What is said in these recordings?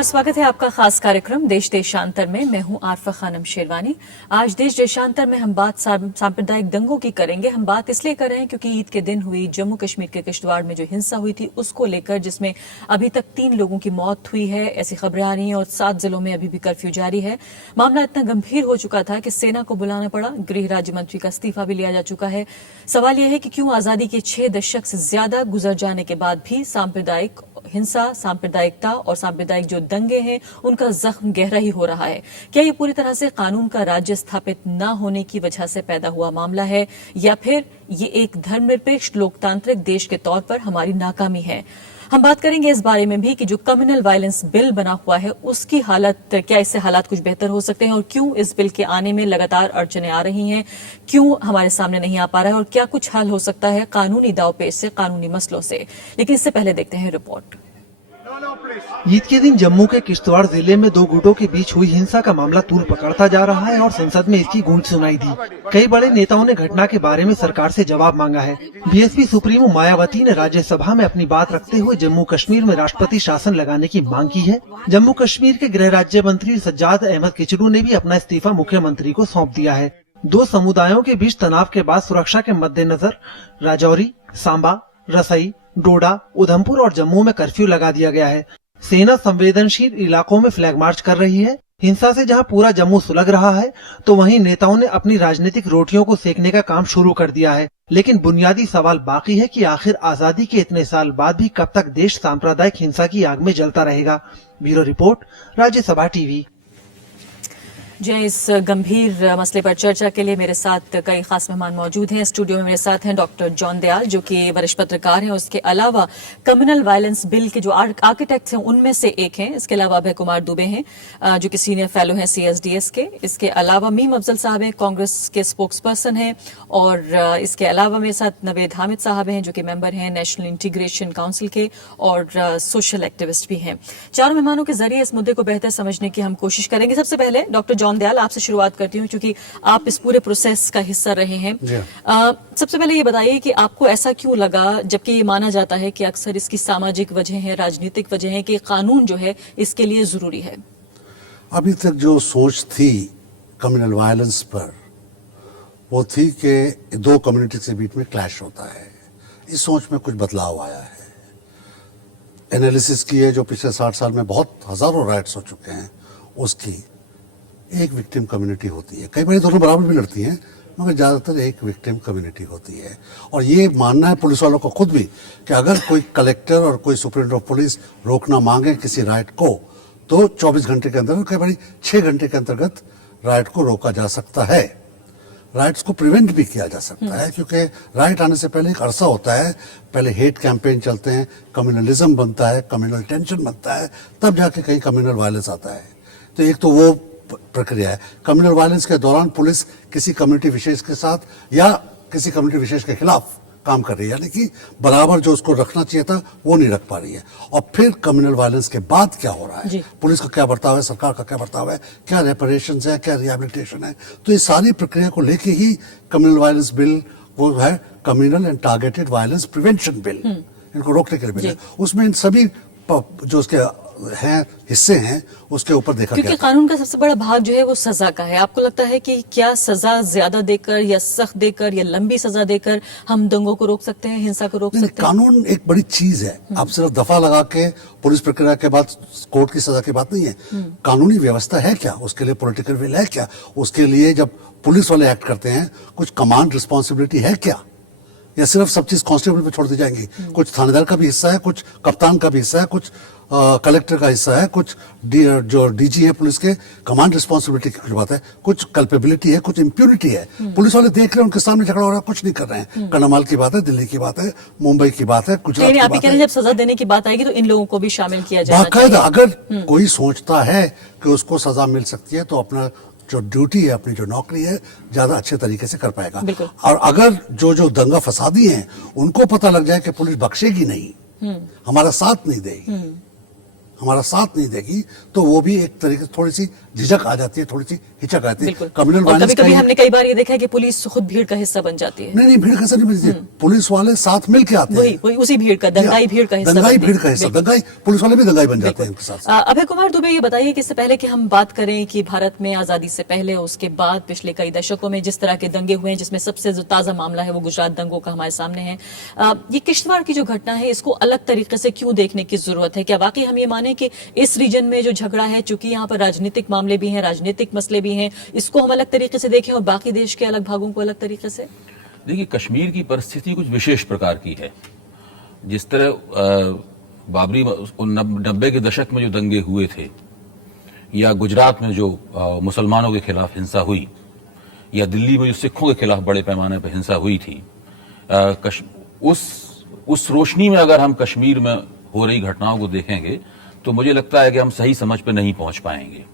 नमस्कार, स्वागत है आपका खास कार्यक्रम देश देशांतर में। मैं हूं आरफा खानम शेरवानी। आज देश देशांतर में हम बात सांप्रदायिक दंगों की करेंगे। हम बात इसलिए कर रहे हैं क्योंकि ईद के दिन हुई जम्मू कश्मीर के किश्तवाड़ में जो हिंसा हुई थी उसको लेकर, जिसमें अभी तक 3 लोगों की मौत हुई है, ऐसी खबरें आ रही हैं और 7 जिलों में अभी भी कर्फ्यू जारी है। मामला इतना गंभीर हो चुका था कि सेना को बुलाना पड़ा। गृह राज्य मंत्री का इस्तीफा भी लिया जा चुका है। सवाल यह है कि क्यों आजादी के 6 दशक से ज्यादा गुजर जाने के बाद भी सांप्रदायिक हिंसा, सांप्रदायिकता और सांप्रदायिक जो दंगे हैं उनका जख्म गहरा ही हो रहा है। क्या ये पूरी तरह से कानून का राज्य स्थापित न होने की वजह से पैदा हुआ मामला है, या फिर ये एक धर्मनिरपेक्ष लोकतांत्रिक देश के तौर पर हमारी नाकामी है? हम बात करेंगे इस बारे में भी कि जो कम्युनल वायलेंस बिल बना हुआ है उसकी हालत, क्या इससे हालात कुछ बेहतर हो सकते हैं, और क्यों इस बिल के आने में लगातार अड़चनें आ रही हैं, क्यों हमारे सामने नहीं आ पा रहा है, और क्या कुछ हल हो सकता है कानूनी दांवपेच से, कानूनी मसलों से। लेकिन इससे पहले देखते हैं रिपोर्ट। ईद के दिन जम्मू के किश्तवाड़ जिले में 2 गुटों के बीच हुई हिंसा का मामला तूल पकड़ता जा रहा है और संसद में इसकी गूंज सुनाई दी। कई बड़े नेताओं ने घटना के बारे में सरकार से जवाब मांगा है। बीएसपी सुप्रीमो मायावती ने राज्यसभा में अपनी बात रखते हुए जम्मू कश्मीर में राष्ट्रपति शासन लगाने की मांग की है। जम्मू कश्मीर के गृह राज्य मंत्री सज्जाद अहमद किचलू ने भी अपना इस्तीफा मुख्यमंत्री को सौंप दिया है। 2 समुदायों के बीच तनाव के बाद सुरक्षा के मद्देनजर राजौरी, सांबा, रसई, डोडा, उधमपुर और जम्मू में कर्फ्यू लगा दिया गया है। सेना संवेदनशील इलाकों में फ्लैग मार्च कर रही है। हिंसा से जहां पूरा जम्मू सुलग रहा है, तो वहीं नेताओं ने अपनी राजनीतिक रोटियों को सेकने का काम शुरू कर दिया है। लेकिन बुनियादी सवाल बाकी है कि आखिर आजादी के इतने साल बाद भी कब तक देश सांप्रदायिक हिंसा की आग में जलता रहेगा। Bureau report, Rajya Sabha TV. जय, इस गंभीर मसले पर चर्चा के लिए मेरे साथ कई खास मेहमान मौजूद हैं। स्टूडियो में मेरे साथ हैं डॉक्टर जॉन दयाल, जो कि वरिष्ठ पत्रकार हैं। उसके अलावा कम्युनल वायलेंस बिल के जो आर्किटेक्ट हैं उनमें से एक हैं। इसके अलावा अभय कुमार दुबे हैं, जो कि सीनियर फेलो हैं CSDS के। इसके अलावा मीम अफजल साहब हैं, कांग्रेस के स्पोक्स पर्सन हैं। और इसके अलावा मेरे साथ नवेद हामिद साहब हैं, जो कि मेंबर हैं नेशनल इंटीग्रेशन काउंसिल के और सोशल एक्टिविस्ट भी हैं। चारों मेहमानों के जरिए इस मुद्दे को बेहतर समझने की हम कोशिश करेंगे। सबसे पहले डॉक्टर जॉन दयाल, आपसे शुरुआत करती हूं क्योंकि आप इस पूरे प्रोसेस का हिस्सा रहे हैं। सबसे पहले ये बताइए कि आपको ऐसा क्यों लगा, जबकि ये माना जाता है कि अक्सर इसकी सामाजिक वजह है, राजनीतिक वजह है, कि कानून जो है इसके लिए जरूरी है? अभी तक जो सोच थी कम्युनल वायलेंस पर, वो थी कि 2 कम्युनिटी के बीच में क्लैश होता है। इस सोच में कुछ बदलाव आया है। एनालिसिस की है जो पिछले 60 साल में बहुत हजारों राइट्स हो चुके हैं, उसकी एक विक्टिम कम्युनिटी होती है। कई बार दोनों बराबर भी लड़ती हैं, मगर ज़्यादातर एक विक्टिम कम्युनिटी होती है। और ये मानना है पुलिस वालों को खुद भी कि अगर कोई कलेक्टर और कोई सुप्रीटेंडेंट ऑफ पुलिस रोकना मांगे किसी राइट को, तो 24 घंटे के अंदर, कई बार 6 घंटे के अंतर्गत राइट को रोका जा सकता है। राइट्स को प्रिवेंट भी किया जा सकता है, क्योंकि राइट आने से पहले एक अरसा होता है। पहले हेट कैंपेन चलते हैं, कम्युनलिज्म बनता है, कम्युनल टेंशन बनता है, तब जाके कहीं कम्युनल वायलेंस आता है। तो एक तो वो प्रक्रिया है। कम्युनल वायलेंस के दौरान पुलिस किसी कम्युनिटी विशेष के साथ या किसी कम्युनिटी विशेष के खिलाफ काम कर रही है, यानी कि बराबर जो उसको रखना चाहिए था वो नहीं रख पा रही है। और फिर कम्युनल वायलेंस के बाद क्या हो रहा है, पुलिस का क्या बर्ताव है, सरकार का क्या बर्ताव है, क्या रेपरेशंस है, क्या रिहेबिलिटेशन है, तो इस सारी प्रक्रिया को लेके ही कम्युनल वायलेंस बिल वो है communal and targeted violence prevention bill, इनको रोकने के लिए बिल है। उसमें इन सभी जो उसके हैं हिस्से हैं उसके ऊपर देखा गया। क्योंकि कानून का सबसे बड़ा भाग जो है वो सजा का है। आपको लगता है कि क्या सजा ज्यादा देकर या सख्त देकर या लंबी सजा देकर हम दंगों को रोक सकते हैं, हिंसा को रोक सकते हैं? कानून एक बड़ी चीज है। आप सिर्फ दफा लगा के पुलिस प्रक्रिया के बाद कोर्ट की सजा की बात नहीं है। कानूनी व्यवस्था है क्या, उसके लिए पॉलिटिकल विल है क्या, उसके लिए जब पुलिस वाले एक्ट करते हैं कुछ कमांड रिस्पॉन्सिबिलिटी है क्या, या सिर्फ सब चीज कांस्टेबल पे छोड़ दी जाएंगी? कुछ थानेदार का भी हिस्सा है, कुछ कप्तान का भी हिस्सा है, कुछ कलेक्टर का हिस्सा है, कुछ जो डीजी है पुलिस के कमांड रिस्पॉन्सिबिलिटी की कुछ बात है, कुछ कल्पेबिलिटी है, कुछ इम्प्यूनिटी है। पुलिस वाले देख रहे हैं, उनके सामने झगड़ा हो रहा है, कुछ नहीं कर रहे हैं। कन्नामाल की बात है, दिल्ली की बात है, मुंबई की बात है, गुजरात की बात है। जब सजा देने की बात आएगी तो इन लोगों को भी शामिल किया जाएगा। बाकायदा अगर कोई सोचता है कि उसको सजा मिल सकती है तो अपना जो ड्यूटी है, अपनी जो नौकरी है, ज्यादा अच्छे तरीके से कर पाएगा। और अगर जो दंगा फसादी हैं उनको पता लग जाए कि पुलिस बख्शेगी नहीं, हमारा साथ नहीं देगी, तो वो भी एक तरीके से थोड़ी सी झिझक आ जाती है, थोड़ी सी हिचक बिल्कुल। कम्युनल और वायलेंस कभी-कभी हमने कई बार ये देखा है कि पुलिस खुद भीड़ का हिस्सा बन जाती है। नहीं भीड़ का हिस्सा नहीं बनती, पुलिस वाले साथ मिल के आते हैं, वही उसी भीड़ का, दंगाई भीड़ का हिस्सा दंगाई बनते भीड़ हैं। का हिस्सा, बिल्कुल। दंगाई पुलिस वाले भी दंगाई बन जाते हैं उनके साथ। अभय कुमार दुबे, ये बताइए कि इससे पहले कि हम बात करें कि भारत में आजादी से पहले और उसके बाद पिछले कई दशकों में जिस तरह के दंगे हुए हैं, जिसमें सबसे जो ताजा मामला है वो गुजरात दंगों का हमारे सामने है, ये किश्तवाड़ की जो घटना है इसको अलग तरीके से क्यों देखने की जरूरत है? क्या वाकई हम ये माने कि इस रीजन में जो झगड़ा है, चूंकि यहाँ पर राजनीतिक मामले भी हैं, राजनीतिक मसले भी हैं, इसको हम अलग तरीके से देखें और बाकी देश के अलग भागों को अलग तरीके से? देखिए, कश्मीर की परिस्थिति कुछ विशेष प्रकार की है। जिस तरह बाबरी 90 के दशक में जो दंगे हुए थे, या गुजरात में जो मुसलमानों के खिलाफ हिंसा हुई, या दिल्ली में जो सिखों के खिलाफ बड़े पैमाने पर हिंसा हुई थी, उस रोशनी में अगर हम कश्मीर में हो रही घटनाओं को देखेंगे तो मुझे लगता है कि हम सही समझ पे नहीं पहुंच पाएंगे।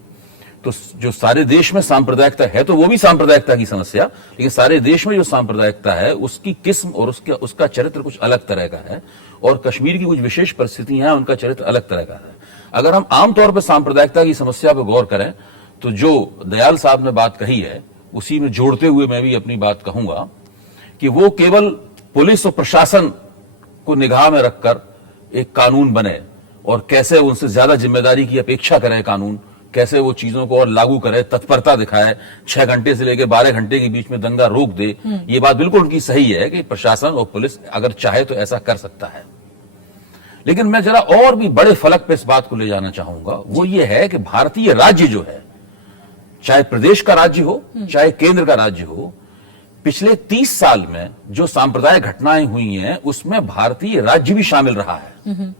तो जो सारे देश में सांप्रदायिकता है, तो वो भी सांप्रदायिकता की समस्या, लेकिन सारे देश में जो सांप्रदायिकता है उसकी किस्म और उसका चरित्र कुछ अलग तरह का है, और कश्मीर की कुछ विशेष परिस्थितियां हैं, उनका चरित्र अलग तरह का है। अगर हम आमतौर पर सांप्रदायिकता की समस्या पर गौर करें तो जो दयाल साहब ने बात कही है उसी में जोड़ते हुए मैं भी अपनी बात कहूंगा कि वो केवल पुलिस और प्रशासन को निगाह में रखकर एक कानून बने और कैसे उनसे ज्यादा जिम्मेदारी की अपेक्षा करे कानून, कैसे वो चीजों को और लागू करे, तत्परता दिखाए, 6 घंटे से लेकर 12 घंटे के बीच में दंगा रोक दे, ये बात बिल्कुल उनकी सही है कि प्रशासन और पुलिस अगर चाहे तो ऐसा कर सकता है। लेकिन मैं जरा और भी बड़े फलक पे इस बात को ले जाना चाहूंगा, वो ये है कि भारतीय राज्य जो है, चाहे प्रदेश का राज्य हो चाहे केंद्र का राज्य हो, पिछले 30 साल में जो सांप्रदायिक घटनाएं हुई हैं उसमें भारतीय राज्य भी शामिल रहा है।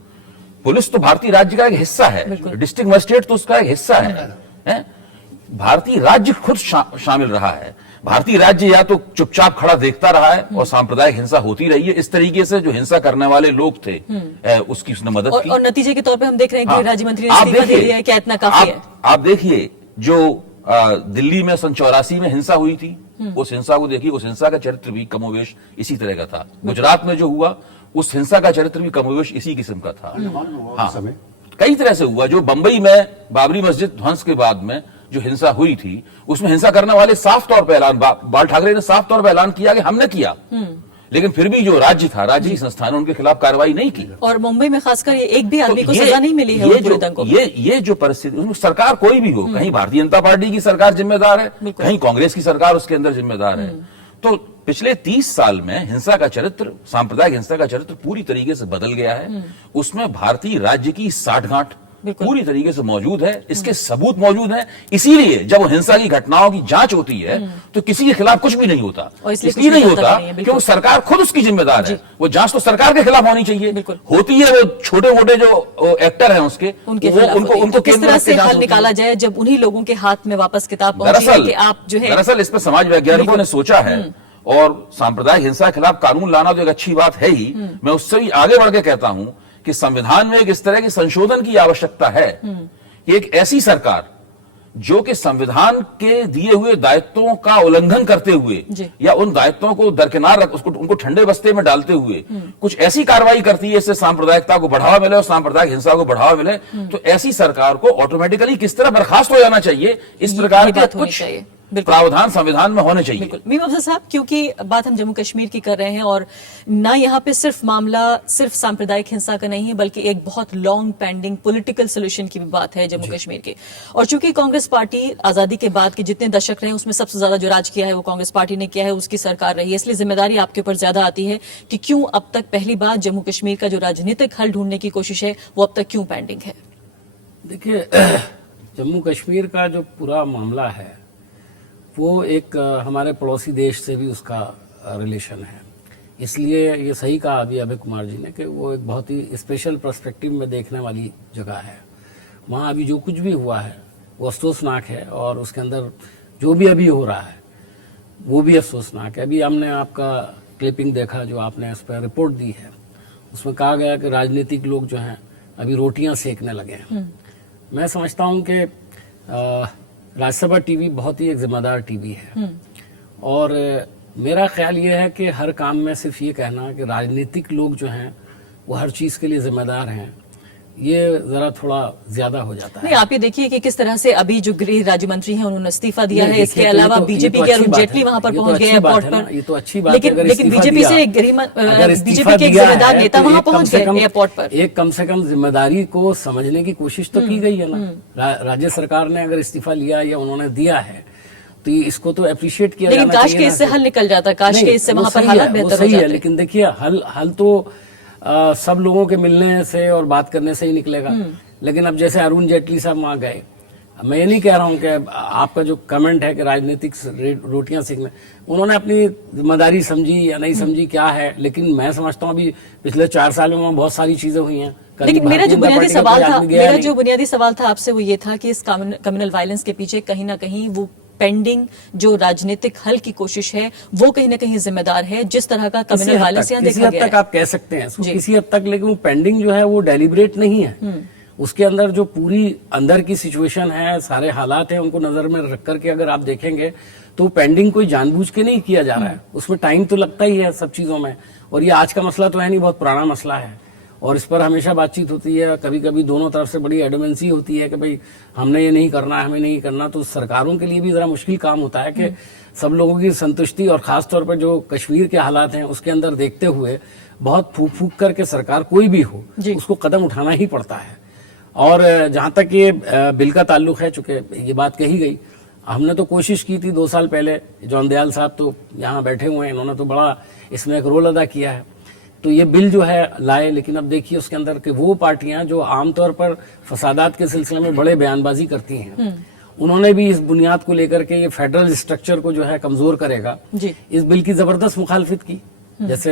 पुलिस तो भारतीय राज्य का एक हिस्सा है, डिस्ट्रिक्ट मजिस्ट्रेट तो उसका एक हिस्सा है? भारतीय राज्य खुद शामिल रहा है। भारतीय राज्य या तो चुपचाप खड़ा देखता रहा है और सांप्रदायिक हिंसा होती रही है, इस तरीके से जो हिंसा करने वाले लोग थे उसकी उसने मदद की, और नतीजे के तौर पे हम देख रहे हैं कि राज्य मंत्री ने आप इस्तीफा दे देखिए, दिया है, क्या इतना काफी है? आप देखिए जो दिल्ली में सन 84 में हिंसा हुई थी, उस हिंसा को देखिए, उस हिंसा का चरित्र भी कमोवेश इसी तरह का था। गुजरात में जो हुआ उस हिंसा का चरित्र भी कमोवेश इसी किस्म का था। हाँ, कई तरह से हुआ। जो बंबई में बाबरी मस्जिद ध्वंस के बाद में जो हिंसा हुई थी, उसमें हिंसा करने वाले साफ तौर पर ऐलान, बाल ठाकरे ने साफ तौर पर ऐलान किया कि हमने किया, लेकिन फिर भी जो राज्य था, राज्य की संस्थानों उनके खिलाफ कार्रवाई नहीं की। और मुंबई में खासकर एक भी आदमी को ये- सजा नहीं मिली है ये उन पूरे दंगों में। ये जो परिस्थिति, उसमें सरकार कोई भी हो, कहीं भारतीय जनता पार्टी की सरकार जिम्मेदार है, कहीं कांग्रेस की सरकार उसके अंदर जिम्मेदार है। तो पिछले 30 साल में हिंसा का चरित्र, सांप्रदायिक हिंसा का चरित्र पूरी तरीके से बदल गया है। उसमें भारतीय राज्य की साठगांठ पूरी तरीके से मौजूद है, इसके सबूत मौजूद हैं। इसीलिए जब हिंसा की घटनाओं की जांच होती है तो किसी के खिलाफ कुछ भी नहीं होता, और इसलिए नहीं होता क्योंकि सरकार खुद उसकी जिम्मेदार है। वो जांच तो सरकार के खिलाफ होनी चाहिए, होती है वो छोटे मोटे जो एक्टर हैं उसके, उनके वो उनको किस तरह से हल निकाला जाए जब उन्हीं लोगों के हाथ में वापस किताब पहुंची है कि आप जो है। दरअसल इस पर समाज वैज्ञानिकों ने सोचा है, और सांप्रदायिक हिंसा के खिलाफ कानून लाना तो एक अच्छी बात है ही। मैं उससे भी आगे बढ़ के कहता हूं कि संविधान में एक इस तरह के संशोधन की आवश्यकता है कि एक ऐसी सरकार जो कि संविधान के दिए हुए दायित्वों का उल्लंघन करते हुए या उन दायित्वों को दरकिनार रख, उनको ठंडे बस्ते में डालते हुए कुछ ऐसी कार्रवाई करती है इससे सांप्रदायिकता को बढ़ावा मिले और सांप्रदायिक हिंसा को बढ़ावा मिले, तो ऐसी सरकार को ऑटोमेटिकली किस तरह बर्खास्त हो जाना चाहिए, इस प्रकार के कुछ प्रावधान संविधान में होने चाहिए। बिल्कुल मीम अफजल साहब, क्योंकि बात हम जम्मू कश्मीर की कर रहे हैं और ना यहाँ पे सिर्फ मामला सिर्फ सांप्रदायिक हिंसा का नहीं है, बल्कि एक बहुत लॉन्ग पेंडिंग पॉलिटिकल सोल्यूशन की भी बात है जम्मू कश्मीर की। और चूंकि कांग्रेस पार्टी आजादी के बाद के जितने दशक रहे उसमें सबसे ज्यादा जो राज किया है वो कांग्रेस पार्टी ने किया है, उसकी सरकार रही है, इसलिए जिम्मेदारी आपके ऊपर ज्यादा आती है कि क्यों अब तक पहली बार जम्मू कश्मीर का जो राजनीतिक हल ढूंढने की कोशिश है वो अब तक क्यों पेंडिंग है? देखिए, जम्मू कश्मीर का जो पूरा मामला है वो एक हमारे पड़ोसी देश से भी उसका रिलेशन है, इसलिए ये सही कहा अभी अभय कुमार जी ने कि वो एक बहुत ही स्पेशल पर्सपेक्टिव में देखने वाली जगह है। वहाँ अभी जो कुछ भी हुआ है वो अफसोसनाक है, और उसके अंदर जो भी अभी हो रहा है वो भी अफसोसनाक है। अभी हमने आपका क्लिपिंग देखा जो आपने इस पर रिपोर्ट दी है, उसमें कहा गया कि राजनीतिक लोग जो हैं अभी रोटियां सेकने लगे हैं। मैं समझता हूं कि राज्यसभा टीवी बहुत ही एक जिम्मेदार टीवी है, और मेरा ख्याल ये है कि हर काम में सिर्फ ये कहना कि राजनीतिक लोग जो हैं वो हर चीज़ के लिए जिम्मेदार हैं, ये जरा थोड़ा ज्यादा हो जाता है। नहीं, आप ये देखिए कि किस तरह से अभी जो गृह राज्य मंत्री हैं उन्होंने इस्तीफा दिया नहीं, है। इसके देखिए, तो अलावा ये तो बीजेपी अच्छी के अरुण बात जेटली है। वहां पर ये तो पहुंच अच्छी गए बात एयरपोर्ट है ना, पर। ये तो अच्छी बात है, लेकिन अगर लेकिन इस्तीफा बीजेपी दिया से है, अगर बीजेपी इस्तीफा के एक दिया जिम्मेदार है, नेता तो वहां एक कम पहुंच से गए कम- एयरपोर्ट पर। एक कम से कम जिम्मेदारी को समझने की कोशिश तो की गई है ना। राज्य सरकार ने अगर इस्तीफा लिया या उन्होंने दिया है तो इसको तो अप्रिशिएट किया लेकिन जाना काश चाहिए के ना। इससे हल निकल जाता, काश नहीं, के इससे वो वहां पर सही हालात है, वो बेहतर हो सही है, जाते। लेकिन देखिए हल तो सब लोगों के मिलने से और बात करने से ही निकलेगा। लेकिन अब जैसे अरुण जेटली साहब वहां गए, मैं ये नहीं कह रहा हूं कि आपका जो कमेंट है कि राजनीतिक रोटियां सेकने, उन्होंने अपनी जिम्मेदारी समझी या नहीं समझी क्या है, लेकिन मैं समझता हूं अभी पिछले 4 साल में वहां बहुत सारी चीजें हुई हैं। कभी लेकिन मेरा भारतीय जो जनता बुनियादी पार्टी का सवाल कोई था आदमी गया मेरा नहीं। जो बुनियादी सवाल था आपसे वो ये था कि इस कम्युनल वायलेंस के पीछे कहीं ना कहीं वो पेंडिंग जो राजनीतिक हल की कोशिश है वो कहीं ना कहीं जिम्मेदार है, जिस तरह का कम्युनल वायलेंस यहाँ किसी देखा हद गया तक है। आप कह सकते हैं इसको, जी। किसी हद तक, लेकिन वो पेंडिंग जो है वो डेलिब्रेट नहीं है। उसके अंदर जो पूरी अंदर की सिचुएशन है, सारे हालात हैं, उनको नजर में रख करके अगर आप देखेंगे तो पेंडिंग कोई जानबूझ के नहीं किया जा रहा है। उसमें टाइम तो लगता ही है सब चीजों में, और ये आज का मसला तो है नहीं, बहुत पुराना मसला है और इस पर हमेशा बातचीत होती है। कभी कभी दोनों तरफ से बड़ी एडमेंसी होती है कि भाई हमने ये नहीं करना, हमें नहीं करना। तो सरकारों के लिए भी जरा मुश्किल काम होता है कि सब लोगों की संतुष्टि, और खासतौर पर जो कश्मीर के हालात हैं उसके अंदर देखते हुए बहुत फूक फूक करके सरकार कोई भी हो जी। उसको कदम उठाना ही पड़ता है। और जहां तक ये बिल का ताल्लुक है, चूंकि ये बात कही गई, हमने तो कोशिश की थी 2 साल पहले, जॉन दयाल साहब तो यहाँ बैठे हुए हैं, इन्होंने तो बड़ा इसमें एक रोल अदा किया है, तो ये बिल जो है लाए। लेकिन अब देखिए उसके अंदर के वो पार्टियां जो आमतौर पर फसादात के सिलसिले में बड़े बयानबाजी करती हैं, उन्होंने भी इस बुनियाद को लेकर के ये फेडरल स्ट्रक्चर को जो है कमजोर करेगा, जी। इस बिल की जबरदस्त मुखालफत की। जैसे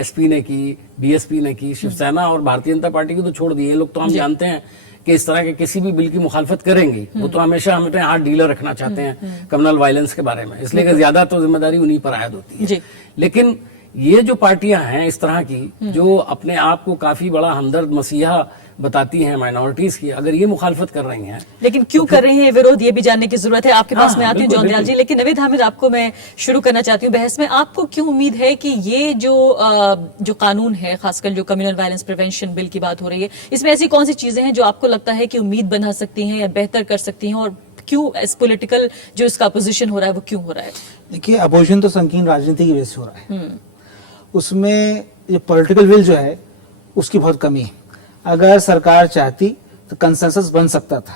एसपी ने की, बीएसपी ने की, शिवसेना और भारतीय जनता पार्टी की तो छोड़ दी। ये लोग तो हम जानते हैं कि इस तरह के किसी भी बिल की मुखालफत करेंगे, वो तो हमेशा हमें तो हाथ डीलर रखना चाहते हैं कम्युनल वायलेंस के बारे में, इसलिए कि ज्यादा तो जिम्मेदारी उन्हीं पर आयद होती है। जी। लेकिन ये जो पार्टियां हैं इस तरह की जो अपने आप को काफी बड़ा हमदर्द मसीहा बताती हैं माइनॉरिटीज की, अगर ये मुखालफत कर रही हैं, लेकिन क्यों कर रहे हैं विरोध, ये भी जानने की जरूरत है। आपके पास हाँ, में आती हूँ बिल्कुल, जॉन दयाल जी, लेकिन नवेद हामिद आपको मैं शुरू करना चाहती हूँ बहस में। आपको क्यों उम्मीद है कि ये जो कानून है, खासकर जो कम्युनल वायलेंस प्रिवेंशन बिल की बात हो रही है, इसमें ऐसी कौन सी चीजें हैं जो आपको लगता है कि उम्मीद बना सकती हैं या बेहतर कर सकती हैं, और क्यों इस पॉलिटिकल जो इसका अपोजिशन हो रहा है वो क्यों हो रहा है? देखिए, अपोजिशन तो संकीर्ण राजनीति की वजह से हो रहा है। उसमें ये पॉलिटिकल विल जो है उसकी बहुत कमी है। अगर सरकार चाहती तो कंसेंसस बन सकता था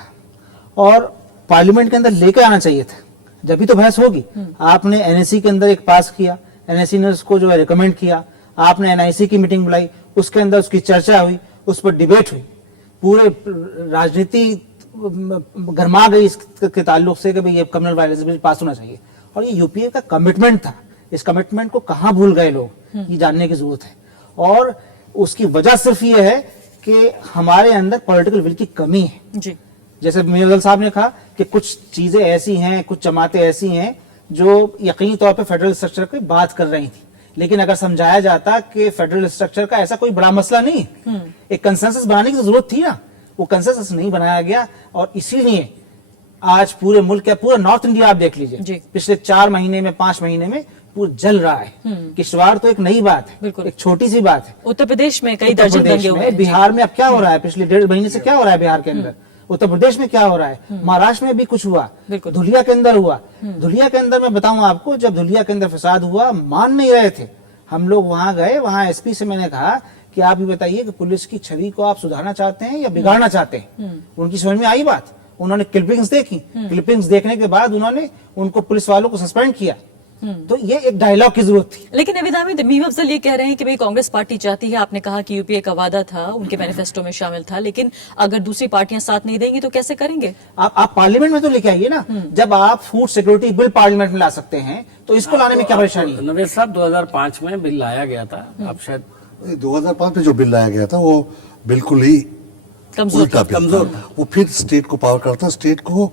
और पार्लियामेंट के अंदर लेकर आना चाहिए था, जब भी तो बहस होगी। आपने एनएससी के अंदर एक पास किया, एनएससी ने उसको जो है रिकमेंड किया, आपने एनआईसी की मीटिंग बुलाई, उसके अंदर उसकी चर्चा हुई, उस पर डिबेट हुई, पूरे राजनीति गरमा गई इसके ताल्लुक से कि भाई ये कम्युनल वायलेंस बिल पास होना चाहिए। और ये यूपीए का कमिटमेंट था, इस कमिटमेंट को कहाँ भूल गए लोग, ये जानने की जरूरत है। और उसकी वजह सिर्फ ये है कि हमारे अंदर पॉलिटिकल विल की कमी है। जी। जैसे मीरगल साहब ने कहा कि कुछ चीजें ऐसी हैं, कुछ जमातें ऐसी हैं जो यकीनी तौर पे फेडरल स्ट्रक्चर की बात कर रही थी, लेकिन अगर समझाया जाता कि फेडरल स्ट्रक्चर का ऐसा कोई बड़ा मसला नहीं, एक कंसेंसस बनाने की जरूरत थी ना, वो कंसेंसस नहीं बनाया गया। और इसीलिए आज पूरे मुल्क का, पूरा नॉर्थ इंडिया आप देख लीजिए, पिछले 4 महीने में, 5 महीने में पूरा जल रहा है। किश्तवाड़ तो एक नई बात है, एक छोटी सी बात है। उत्तर प्रदेश में कई दर्जन दंगे हुए हैं। बिहार में अब क्या हो रहा है, पिछले 1.5 महीने से क्या हो रहा है बिहार के अंदर, उत्तर प्रदेश में क्या हो रहा है, महाराष्ट्र में भी कुछ हुआ, धुलिया के अंदर हुआ। धुलिया के अंदर मैं बताऊं आपको, जब धुलिया के अंदर फसाद हुआ, मान नहीं रहे थे हम लोग, वहां गए, वहां एसपी से मैंने कहा कि आप ये बताइए कि पुलिस की छवि को आप सुधारना चाहते हैं या बिगाड़ना चाहते हैं। उनकी समझ में आई बात, उन्होंने क्लिपिंग्स देखी, क्लिपिंग्स देखने के बाद उन्होंने उनको, पुलिस वालों को सस्पेंड किया। तो ये एक डायलॉग की जरूरत थी। लेकिन नवीद हामिद, मीम अफजल ये कह रहे हैं कि भाई कांग्रेस पार्टी चाहती है, आपने कहा कि यूपीए का वादा था, उनके मैनिफेस्टो में शामिल था, लेकिन अगर दूसरी पार्टियां साथ नहीं देंगी तो कैसे करेंगे? आप पार्लियामेंट में तो लेके आइए ना। जब आप फूड सिक्योरिटी बिल पार्लियामेंट में ला सकते हैं तो इसको लाने में क्या परेशानी है? नवेद साहब, 2005 में बिल लाया गया था, आप शायद 2005 में जो बिल लाया गया था वो बिल्कुल ही उल्टा बिल था। वो फिर स्टेट को पावर करता, स्टेट को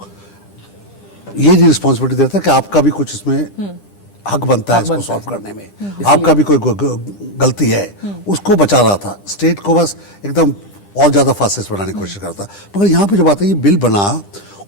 ये रिस्पॉन्सिबिलिटी देता है कि आपका भी कुछ इसमें हक बनता है इसको सॉल्व करने में, आपका भी कोई गलती है, उसको बचा रहा था। स्टेट को बस एकदम और ज्यादा फास्टेस्ट बनाने की कोशिश करता। मगर यहाँ पे जो बात है, ये बिल बना,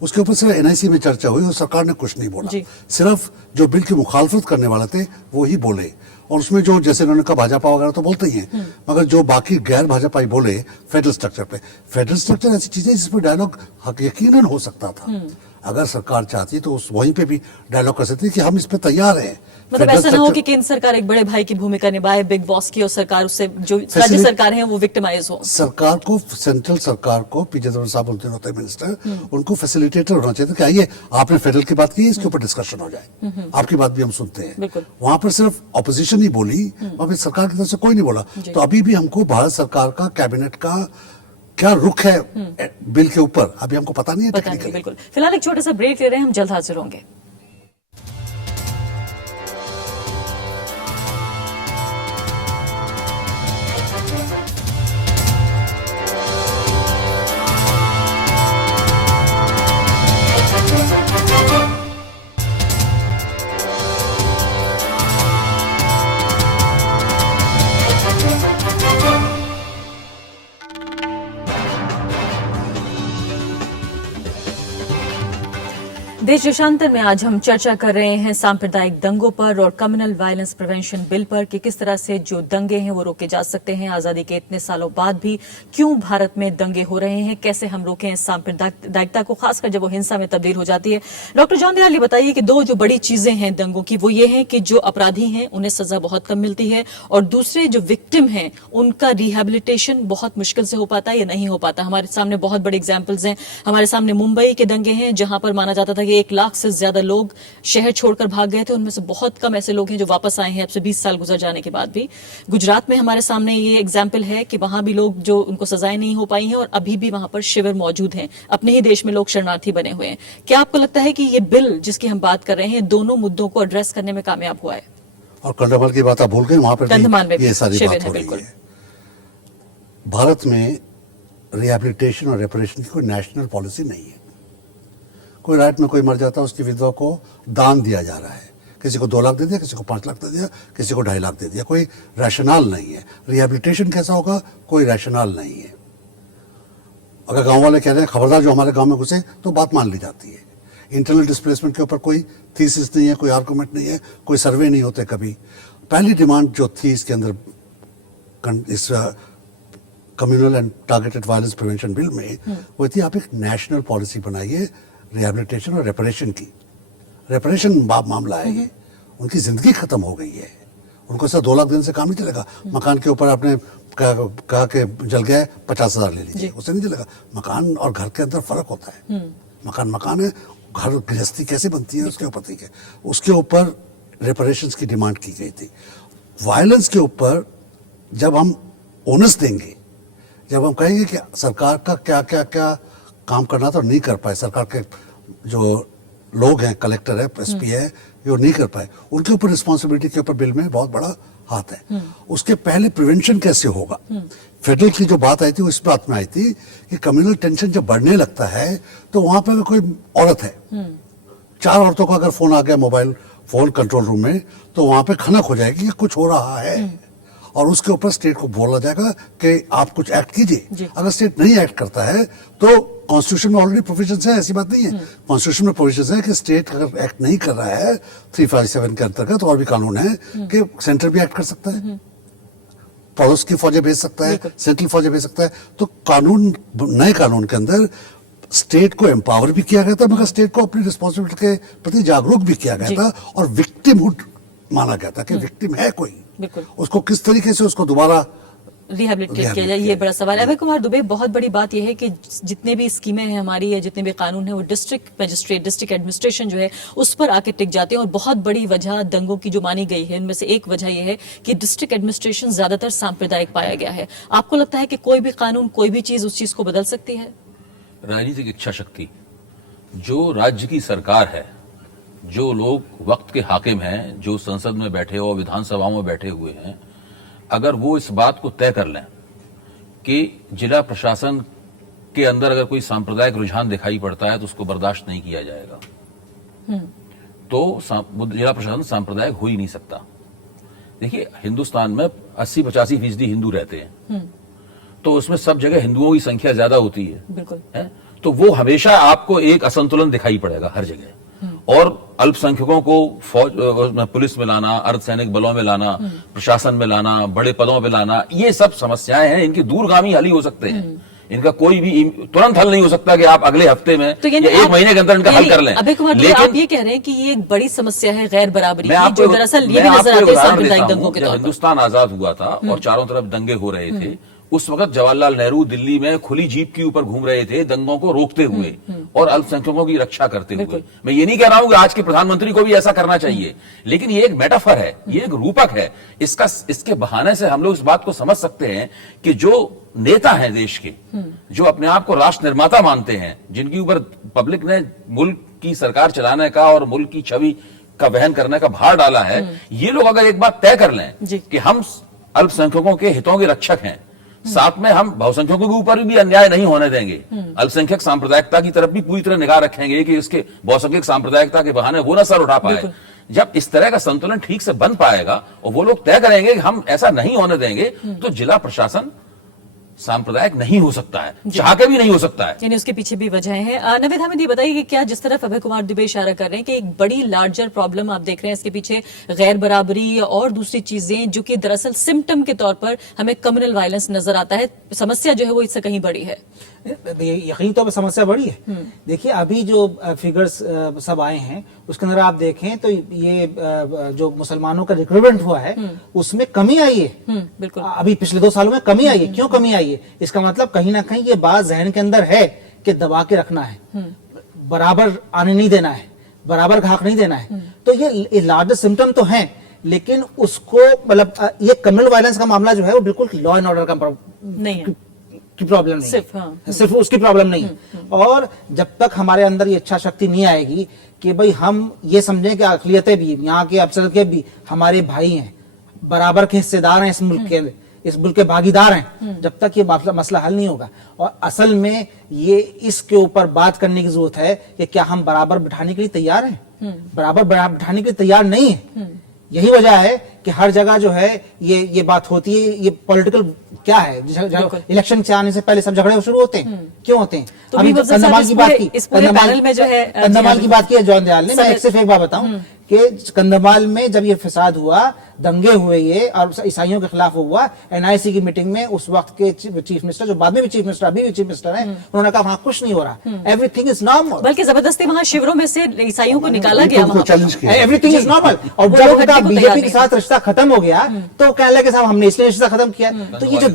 उसके ऊपर सिर्फ एनआईसी में चर्चा हुई और सरकार ने कुछ नहीं बोला, सिर्फ जो बिल की मुखालफत करने वाले थे वो ही बोले। और उसमें जो जैसे उन्होंने कहा भाजपा वगैरह तो बोलते ही हैं, मगर जो बाकी गैर भाजपाई बोले फेडरल स्ट्रक्चर पे, फेडरल स्ट्रक्चर ऐसी चीजें जिसमें डायलॉग यकीनन हो सकता था। अगर सरकार चाहती तो उस वहीं पे भी डायलॉग कर सकती कि हम इस पे तैयार हैं। मतलब फेडरल ऐसा ना हो स्ट्रक्चर- कि केंद्र सरकार एक बड़े भाई की भूमिका निभाए बिग बॉस की, और सरकार उससे जो राज्य सरकार है वो विक्टिमाइज हो। सरकार को, सेंट्रल सरकार को, पी चिदम्बरम साहब उनके होते मिनिस्टर, उनको फैसिलिटेटर होना चाहिए था कि आइए आपने फेडरल की बात की, इसके ऊपर डिस्कशन हो जाए, आपकी बात भी हम सुनते हैं। बिल्कुल। वहां पर सिर्फ ऑपोजिशन ही बोली, वहां पर सरकार की तरफ से कोई नहीं बोला। तो अभी भी हमको भारत सरकार का, कैबिनेट का क्या रुख है बिल के ऊपर, अभी हमको पता नहीं है पता नहीं, टेक्निकली। बिल्कुल। फिलहाल एक छोटा सा ब्रेक ले रहे हैं, हम जल्द हाजिर होंगे। देश देशांतर में आज हम चर्चा कर रहे हैं सांप्रदायिक दंगों पर और कम्युनल वायलेंस प्रिवेंशन बिल पर कि किस तरह से जो दंगे हैं वो रोके जा सकते हैं। आजादी के इतने सालों बाद भी क्यों भारत में दंगे हो रहे हैं, कैसे हम रोकें इस सांप्रदायिकता को, खासकर जब वो हिंसा में तब्दील हो जाती है। डॉक्टर जॉन दयाल, ये बताइए कि दो जो बड़ी चीजें हैं दंगों की, वो ये है कि जो अपराधी हैं उन्हें सजा बहुत कम मिलती है, और दूसरे जो विक्टिम हैं उनका रिहेबिलिटेशन बहुत मुश्किल से हो पाता है या नहीं हो पाता। हमारे सामने बहुत बड़े एग्जाम्पल्स हैं। हमारे सामने मुंबई के दंगे हैं जहां पर माना जाता था कि 1 लाख से ज्यादा लोग शहर छोड़कर भाग गए थे, उनमें से बहुत कम ऐसे लोग हैं जो वापस आए हैं अब से 20 साल गुजर जाने के बाद भी। गुजरात में हमारे सामने ये एग्जाम्पल है कि वहां भी लोग जो उनको सजाएं नहीं हो पाई हैं और अभी भी वहां पर शिविर मौजूद हैं। अपने ही देश में लोग शरणार्थी बने हुए हैं। क्या आपको लगता है कि ये बिल जिसकी हम बात कर रहे हैं दोनों मुद्दों को एड्रेस करने में कामयाब हुआ है? और कंधमाल की बात आप भूल गए, वहां पर कंधमाल में भी भी ये सारी शिविर बात है, हो रही बिल्कुल। है। भारत में रिहेबिलिटेशन और रेपरेशन की कोई नेशनल पॉलिसी नहीं है। कोई राइट में कोई मर जाता है, उसकी विधवा को दान दिया जा रहा है। किसी को 2 लाख दे दिया, किसी को 5 लाख दे दिया, किसी को 2.5 लाख दे दिया। कोई रैशनल नहीं है। रिहेबिलिटेशन कैसा होगा, कोई रैशनल नहीं है। अगर गांव वाले कह रहे हैं खबरदार जो हमारे गांव में घुसे, तो बात मान ली जाती है। इंटरनल डिस्प्लेसमेंट के ऊपर कोई थीसिस नहीं है, कोई आर्गूमेंट नहीं है, कोई सर्वे नहीं होते कभी। पहली डिमांड जो थी इसके अंदर, इस communal and targeted violence prevention bill में, वो थी आप एक नेशनल पॉलिसी बनाइए रिहेबिलिटेशन और रेपरेशन की। रेपरेशन मामला है ये, उनकी जिंदगी खत्म हो गई है, उनको सिर्फ 2 लाख देने से काम नहीं चलेगा। मकान के ऊपर आपने कहा कि जल गया 50,000 ले लीजिए, उससे नहीं चलेगा। मकान और घर के अंदर फर्क होता है। मकान है, घर गृहस्थी कैसे बनती है उसके ऊपर, ठीक है, उसके ऊपर रेपरेशंस की डिमांड की गई थी। वायलेंस के ऊपर जब हम ओनस देंगे, जब हम कहेंगे कि सरकार का क्या क्या क्या काम करना था और नहीं कर पाए, सरकार के जो लोग हैं, कलेक्टर है, एसपी है, ये नहीं कर पाए, उनके ऊपर रिस्पॉन्सिबिलिटी के ऊपर बिल में बहुत बड़ा हाथ है। उसके पहले प्रिवेंशन कैसे होगा? फेडरल की जो बात आई थी वो इस बात में आई थी कि कम्युनल टेंशन जब बढ़ने लगता है तो वहां पर अगर कोई औरत है, 4 औरतों का अगर फोन आ गया, मोबाइल फोन कंट्रोल रूम में, तो वहां पे खनक हो जाएगी कि कुछ हो रहा है, और उसके ऊपर स्टेट को बोला जाएगा कि आप कुछ एक्ट कीजिए। अगर स्टेट नहीं एक्ट करता है तो कॉन्स्टिट्यूशन में ऑलरेडी प्रोविजन है, ऐसी बात नहीं है। कॉन्स्टिट्यूशन में प्रोविजन है कि स्टेट अगर एक्ट नहीं कर रहा है 357 के अंतर्गत, और भी कानून है कि सेंटर भी एक्ट कर सकता है, पड़ोस की फौजें भेज सकता है, सेंट्रल फौजें भेज सकता है। तो कानून, नए कानून के अंदर स्टेट को एम्पावर भी किया गया था, मगर स्टेट को अपनी रिस्पॉन्सिबिलिटी के प्रति जागरूक भी किया गया था, और विक्टिमहुड माना गया था कि विक्टिम है कोई, उसको किस तरीके से उसको दोबारा रिहेबिलिटेट किया जाए, ये बड़ा सवाल है। अभय कुमार दुबे, बहुत बड़ी बात यह है कि जितने भी स्कीमें हैं हमारी, या जितने भी कानून हैं, वो डिस्ट्रिक्ट मजिस्ट्रेट, डिस्ट्रिक्ट एडमिनिस्ट्रेशन जो है उस पर आके टिक जाते हैं। और बहुत बड़ी वजह दंगों की जो मानी गई है, इनमें से एक वजह यह है कि डिस्ट्रिक्ट एडमिनिस्ट्रेशन ज्यादातर सांप्रदायिक पाया गया है। आपको लगता है कि कोई भी कानून, कोई भी चीज उस चीज को बदल सकती है? राजनीतिक इच्छा शक्ति, जो राज्य की सरकार है, जो लोग वक्त के हाकिम हैं, जो संसद में बैठे और विधानसभाओं में बैठे हुए हैं, अगर वो इस बात को तय कर लें कि जिला प्रशासन के अंदर अगर कोई सांप्रदायिक रुझान दिखाई पड़ता है तो उसको बर्दाश्त नहीं किया जाएगा, तो जिला प्रशासन सांप्रदायिक हो ही नहीं सकता। देखिए, हिंदुस्तान में 80-85% हिंदू रहते हैं, तो उसमें सब जगह हिंदुओं की संख्या ज्यादा होती है, बिल्कुल है? तो वो हमेशा आपको एक असंतुलन दिखाई पड़ेगा हर जगह। और अल्पसंख्यकों को फौज पुलिस में लाना, अर्धसैनिक बलों में लाना, प्रशासन में लाना, बड़े पदों पे लाना, ये सब समस्याएं हैं। इनकी दूरगामी हल ही हो सकते हैं। इनका कोई भी तुरंत हल नहीं हो सकता कि आप अगले हफ्ते में तो या एक महीने के अंदर इनका हल कर लें। अभय कुमार, लेकिन आप ये कह रहे हैं कि ये एक बड़ी समस्या है गैर बराबरी मैं की, आपको जो दरअसल ये मैं भी आपको नजर एक आते हैं उदाहरण सांप्रदायिक देता दंगों हूं। के जब तौर पर। हिंदुस्तान आजाद हुआ था और चारों तरफ दंगे हो रहे थे, उस वक्त जवाहरलाल नेहरू दिल्ली में खुली जीप के ऊपर घूम रहे थे, दंगों को रोकते हुए और अल्पसंख्यकों की रक्षा करते हुए। मैं ये नहीं कह रहा हूं कि आज के प्रधानमंत्री को भी ऐसा करना चाहिए, लेकिन ये एक मेटाफर है, ये एक रूपक है। इसके बहाने से हम लोग इस बात को समझ सकते हैं कि जो नेता हैं देश के, जो अपने आप को राष्ट्र निर्माता मानते हैं, जिनके ऊपर पब्लिक ने मुल्क की सरकार चलाने का और मुल्क की छवि का वहन करने का भार डाला है, ये लोग अगर एक बात तय कर लें कि हम अल्पसंख्यकों के हितों के रक्षक हैं, साथ में हम बहुसंख्यकों के ऊपर भी अन्याय नहीं होने देंगे, अल्पसंख्यक सांप्रदायिकता की तरफ भी पूरी तरह निगाह रखेंगे कि इसके बहुसंख्यक सांप्रदायिकता के बहाने वो ना सर उठा पाए। जब इस तरह का संतुलन ठीक से बन पाएगा और वो लोग तय करेंगे कि हम ऐसा नहीं होने देंगे, तो जिला प्रशासन सांप्रदायिक नहीं हो सकता है, चाह के भी नहीं हो सकता है। यानी उसके पीछे भी वजह है। नवेद हमें ये बताइए कि क्या जिस तरफ अभय कुमार दुबे इशारा कर रहे हैं कि एक बड़ी लार्जर प्रॉब्लम आप देख रहे हैं, इसके पीछे गैर बराबरी और दूसरी चीजें जो कि दरअसल सिम्टम के तौर पर हमें कम्युनल वायलेंस नजर आता है, समस्या जो है वो इससे कहीं बड़ी है? यकीन तौर पर समस्या बड़ी है। देखिए अभी जो फिगर्स सब आए हैं उसके अंदर आप देखें तो ये जो मुसलमानों का रिक्रूटमेंट हुआ है उसमें कमी आई है। बिल्कुल। अभी पिछले 2 सालों में कमी आई है। क्यों कमी आई है? इसका मतलब कहीं ना कहीं ये बात जहन के अंदर है कि दबा के रखना है, बराबर आने नहीं देना है, बराबर घाक नहीं देना है। तो ये लार्जर सिम्टम तो हैं, लेकिन उसको मतलब ये कम्युनल वायलेंस का मामला जो है वो बिल्कुल लॉ एंड ऑर्डर का नहीं है की प्रॉब्लम नहीं सिर्फ, है। सिर्फ उसकी प्रॉब्लम नहीं है। और जब तक हमारे अंदर ये इच्छा शक्ति नहीं आएगी कि भाई हम ये समझें कि अक़लियतें भी, यहाँ के अफसर के भी हमारे भाई हैं, बराबर के हिस्सेदार हैं इस मुल्क के, इस मुल्क के भागीदार हैं, जब तक ये मसला हल नहीं होगा। और असल में ये इसके ऊपर बात करने की जरूरत है कि क्या हम बराबर बिठाने के लिए तैयार हैं? बराबर बिठाने के लिए तैयार नहीं है। यही वजह है कि हर जगह जो है ये बात होती है। ये पॉलिटिकल क्या है, इलेक्शन से आने से पहले सब झगड़े शुरू होते हैं। क्यों होते हैं? तो अभी कंधमाल की बात की, इस पूरे पैनल में जो है कंधमाल की बात की है जॉन दयाल ने। मैं सिर्फ एक बात बताऊं कि कंधमाल में जब ये फसाद हुआ, दंगे हुए ये और ईसाइयों के खिलाफ हुआ, एनआईसी की मीटिंग में उस वक्त के चीफ मिनिस्टर, जो बाद में भी चीफ मिनिस्टर, अभी भी चीफ मिनिस्टर हैं, उन्होंने कहा वहां कुछ नहीं हो रहा, एवरीथिंग इज नॉर्मल। बल्कि जबरदस्ती वहां शिविरों में से ईसाइयों को निकाला गया, एवरीथिंग इज नॉर्मल। और जब उनका बीजेपी के साथ रिश्ता खत्म हो गया तो कहने लगे साहब हमने इसलिए रिश्ता खत्म किया। तो ये जो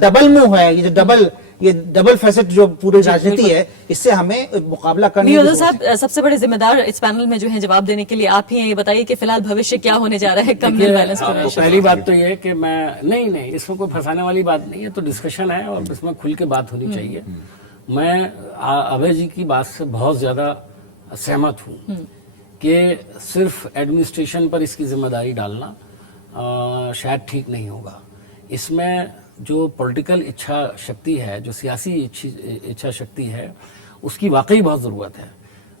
डबल मुंह है, ये डबल फैसेट जो पूरी राजनीति है, इससे हमें मुकाबला करने की साहब सबसे बड़े जिम्मेदार इस पैनल में जो है जवाब देने के लिए आप ही हैं। ये बताइए कि फिलहाल भविष्य क्या होने जा रहा है कम्युनल वायलेंस प्रिवेंशन? पहली बात तो ये है कि मैं नहीं इसमें कोई फंसाने वाली बात नहीं है, तो डिस्कशन है और इसमें खुल के बात होनी चाहिए। मैं अभय जी की बात से बहुत ज्यादा सहमत हूँ कि सिर्फ एडमिनिस्ट्रेशन पर इसकी जिम्मेदारी डालना शायद ठीक नहीं होगा। इसमें जो पॉलिटिकल इच्छा शक्ति है, जो सियासी इच्छा शक्ति है, उसकी वाकई बहुत ज़रूरत है।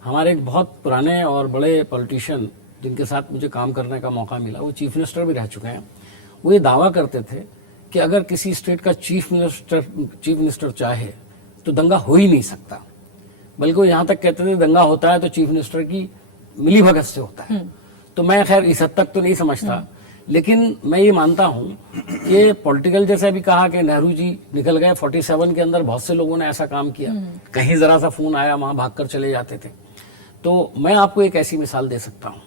हमारे एक बहुत पुराने और बड़े पॉलिटिशियन जिनके साथ मुझे काम करने का मौका मिला, वो चीफ मिनिस्टर भी रह चुके हैं, वो ये दावा करते थे कि अगर किसी स्टेट का चीफ मिनिस्टर चाहे तो दंगा हो ही नहीं सकता। बल्कि वो यहाँ तक कहते थे दंगा होता है तो चीफ मिनिस्टर की मिलीभगत से होता है। तो मैं खैर इस हद तक तो नहीं समझता, लेकिन मैं ये मानता हूं कि पॉलिटिकल, जैसे अभी कहा कि नेहरू जी निकल गए 47 के अंदर, बहुत से लोगों ने ऐसा काम किया, कहीं जरा सा फोन आया वहां भागकर चले जाते थे। तो मैं आपको एक ऐसी मिसाल दे सकता हूं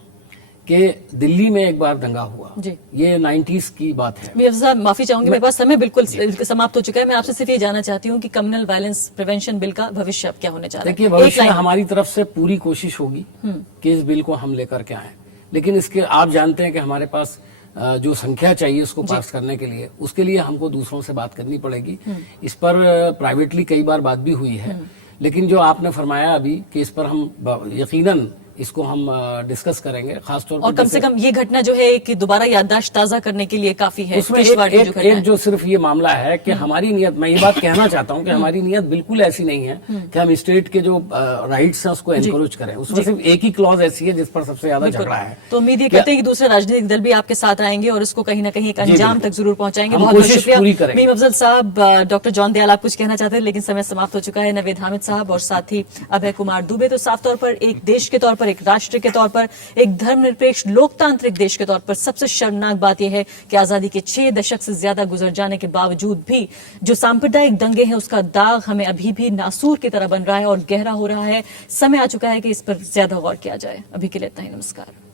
कि दिल्ली में एक बार दंगा हुआ, ये 90s की बात है। मिर्जा साहब माफी चाहूंगी, मेरे पास समय बिल्कुल समाप्त हो चुका है। मैं आपसे सिर्फ ये जानना चाहती हूँ कि कम्युनल वायलेंस प्रिवेंशन बिल का भविष्य अब क्या होने जा रहा है? देखिए, भविष्य में हमारी तरफ से पूरी कोशिश होगी कि इस बिल को हम लेकर के आए, लेकिन इसके आप जानते हैं कि हमारे पास जो संख्या चाहिए उसको पास करने के लिए, उसके लिए हमको दूसरों से बात करनी पड़ेगी। इस पर प्राइवेटली कई बार बात भी हुई है, लेकिन जो आपने फरमाया अभी कि इस पर हम यकीनन इसको हम डिस्कस करेंगे, खासतौर पर। और कम से कम ये घटना जो है कि दोबारा याददाश्त ताजा करने के लिए काफी है। उसमें एक जो सिर्फ ये मामला है कि हमारी नियत, मैं ये बात कहना चाहता हूँ कि हमारी नियत बिल्कुल ऐसी नहीं है कि हम स्टेट के जो राइट्स हैं उसको एनकरेज करें। उसमें सिर्फ एक ही क्लॉज ऐसी है जिस पर सबसे ज्यादा झगड़ा है। तो उम्मीद ये करते हैं कि दूसरे राजनीतिक दल भी आपके साथ आएंगे और इसको कहीं ना कहीं एक अंजाम तक जरूर पहुंचाएंगे। बहुत बहुत शुक्रिया मीम अफजल साहब। डॉक्टर जॉन दयाल आप कुछ कहना चाहते हैं, लेकिन समय समाप्त हो चुका है। नवेद हामिद साहब और साथ ही अभय कुमार दुबे। तो साफ तौर पर एक देश के तौर पर और एक राष्ट्र के तौर पर, एक धर्मनिरपेक्ष लोकतांत्रिक देश के तौर पर सबसे शर्मनाक बात यह है कि आजादी के 6 दशक से ज्यादा गुजर जाने के बावजूद भी जो सांप्रदायिक दंगे हैं उसका दाग हमें अभी भी नासूर की तरह बन रहा है और गहरा हो रहा है। समय आ चुका है कि इस पर ज्यादा गौर किया जाए। अभी के लिए इतना ही, नमस्कार।